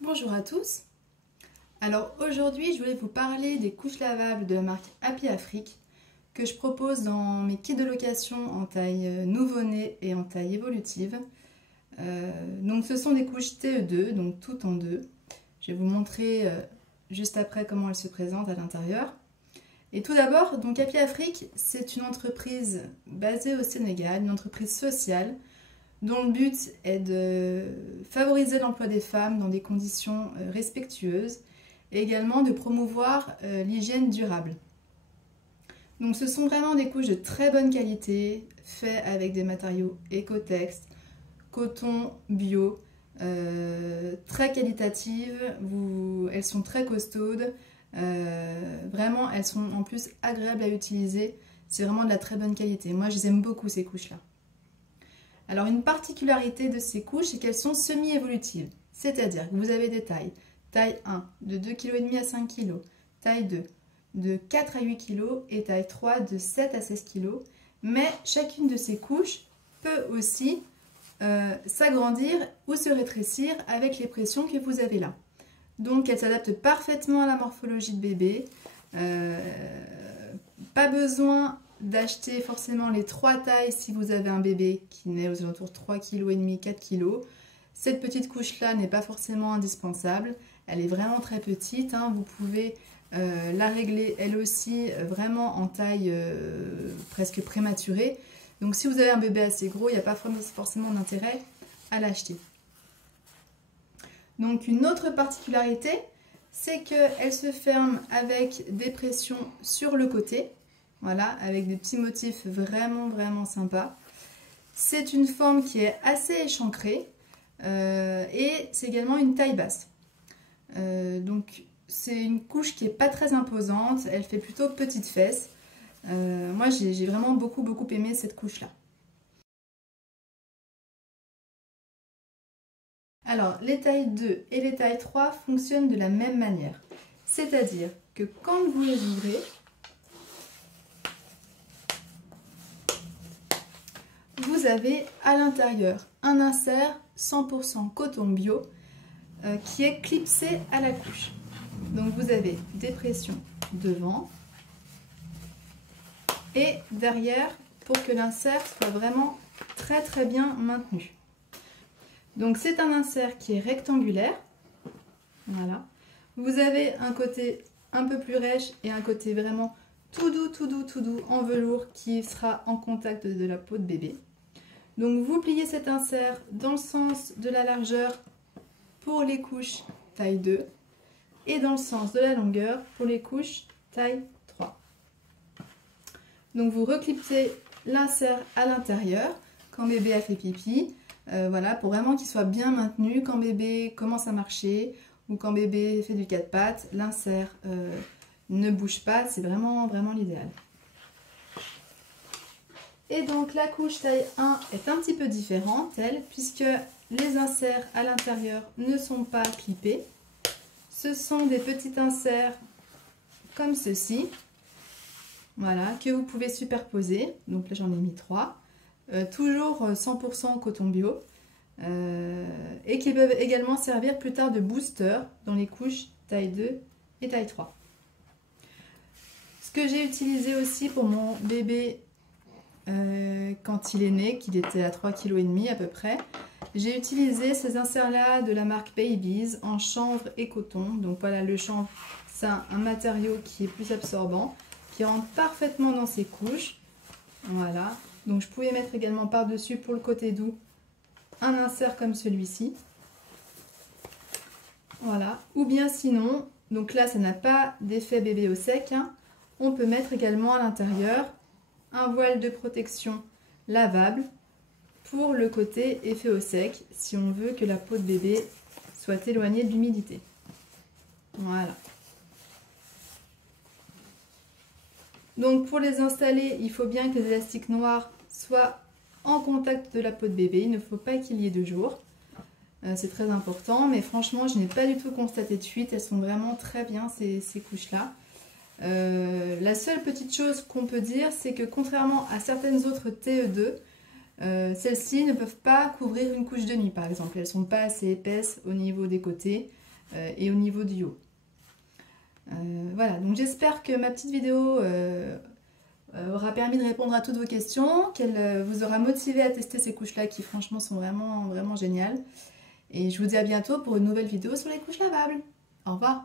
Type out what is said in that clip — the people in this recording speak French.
Bonjour à tous. Alors aujourd'hui je voulais vous parler des couches lavables de la marque Happy Afrique que je propose dans mes kits de location en taille nouveau-né et en taille évolutive. Donc ce sont des couches TE2, donc toutes en deux. Je vais vous montrer juste après comment elles se présentent à l'intérieur. Et tout d'abord, donc Happy Afrique, c'est une entreprise basée au Sénégal, une entreprise sociale dont le but est de favoriser l'emploi des femmes dans des conditions respectueuses et également de promouvoir l'hygiène durable. Donc ce sont vraiment des couches de très bonne qualité, faites avec des matériaux Ecotex, coton bio, très qualitatives, elles sont très costaudes, vraiment elles sont en plus agréables à utiliser, c'est vraiment de la très bonne qualité. Moi je les aime beaucoup ces couches là. Alors une particularité de ces couches, c'est qu'elles sont semi-évolutives, c'est-à-dire que vous avez des taille 1 de 2,5 kg à 5 kg, taille 2 de 4 à 8 kg et taille 3 de 7 à 16 kg. Mais chacune de ces couches peut aussi s'agrandir ou se rétrécir avec les pressions que vous avez là. Donc elle s'adapte parfaitement à la morphologie de bébé. Pas besoin d'acheter forcément les 3 tailles si vous avez un bébé qui naît aux alentours de 3,5 kg, 4 kg. Cette petite couche là n'est pas forcément indispensable, elle est vraiment très petite, hein. Vous pouvez la régler elle aussi vraiment en taille presque prématurée. Donc si vous avez un bébé assez gros, il n'y a pas forcément d'intérêt à l'acheter. Donc une autre particularité, c'est qu'elle se ferme avec des pressions sur le côté. Voilà, avec des petits motifs vraiment sympas. C'est une forme qui est assez échancrée et c'est également une taille basse. Donc c'est une couche qui n'est pas très imposante, elle fait plutôt petite fesse. Moi j'ai vraiment beaucoup aimé cette couche-là. Alors les tailles 2 et les tailles 3 fonctionnent de la même manière. C'est-à-dire que quand vous les ouvrez, vous avez à l'intérieur un insert 100% coton bio qui est clipsé à la couche. Donc vous avez des pressions devant et derrière pour que l'insert soit vraiment très bien maintenu. Donc c'est un insert qui est rectangulaire. Voilà. Vous avez un côté un peu plus rêche et un côté vraiment tout doux en velours qui sera en contact de la peau de bébé. Donc vous pliez cet insert dans le sens de la largeur pour les couches taille 2 et dans le sens de la longueur pour les couches taille 3. Donc vous reclipsez l'insert à l'intérieur quand bébé a fait pipi, voilà, pour vraiment qu'il soit bien maintenu quand bébé commence à marcher ou quand bébé fait du 4 pattes, l'insert ne bouge pas, c'est vraiment l'idéal. Et donc la couche taille 1 est un petit peu différente, elle, puisque les inserts à l'intérieur ne sont pas clippés. Ce sont des petits inserts comme ceci, voilà, que vous pouvez superposer. Donc là j'en ai mis 3, toujours 100% coton bio, et qui peuvent également servir plus tard de booster dans les couches taille 2 et taille 3. Ce que j'ai utilisé aussi pour mon bébé quand il est né, qu'il était à 3,5 kg à peu près, j'ai utilisé ces inserts là de la marque Baby's en chanvre et coton. Donc voilà, le chanvre c'est un matériau qui est plus absorbant, qui rentre parfaitement dans ces couches. Voilà, donc je pouvais mettre également par dessus pour le côté doux un insert comme celui-ci. Voilà, ou bien sinon, donc là ça n'a pas d'effet bébé au sec, hein, on peut mettre également à l'intérieur un voile de protection lavable pour le côté effet au sec si on veut que la peau de bébé soit éloignée de l'humidité. Voilà. Donc pour les installer, il faut bien que les élastiques noirs soient en contact de la peau de bébé. Il ne faut pas qu'il y ait de jour. C'est très important, mais franchement je n'ai pas du tout constaté de fuite. Elles sont vraiment très bien ces couches-là. La seule petite chose qu'on peut dire, c'est que contrairement à certaines autres TE2, celles-ci ne peuvent pas couvrir une couche de nuit par exemple. Elles ne sont pas assez épaisses au niveau des côtés. et au niveau du haut. Voilà, donc j'espère que ma petite vidéo aura permis de répondre à toutes vos questions, qu'elle vous aura motivé à tester ces couches-là qui franchement sont vraiment géniales. Et je vous dis à bientôt pour une nouvelle vidéo sur les couches lavables. Au revoir!